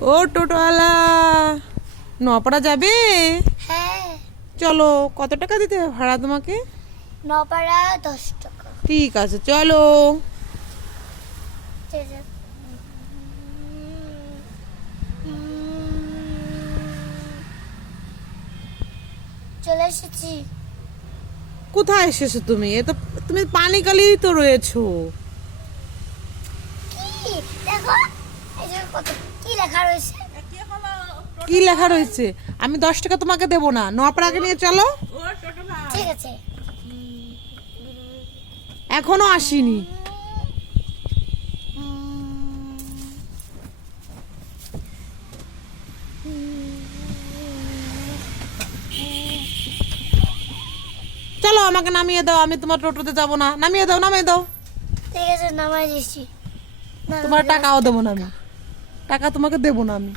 ও টোটোওয়ালা নপাড়া যাবে? হ্যাঁ। চলো কত টাকা দিতে হবে ভাড়া তোমাকে? নপাড়া দশ টাকা। ঠিক আছে চলো। চলে এসেছি। কোথায় এসেছ তুমি? এ তো তুমি পানি কালেই তো রয়েছো। কি? দেখো কত লেখা রয়েছে? কি লেখা রয়েছে? আমি দশ টাকা তোমাকে দেবো না। নপাড়াকে নিয়ে চলো। ঠিক আছে। এখনও আসিনি। চলো আমাকে নামিয়ে দাও। আমি তোমার টোটোতে যাব না। নামিয়ে দাও নামিয়ে দাও। ঠিক আছে নামাই দিচ্ছি। তোমার টাকাও দেবো না আমি। টাকা তোমাকে দেবো না আমি।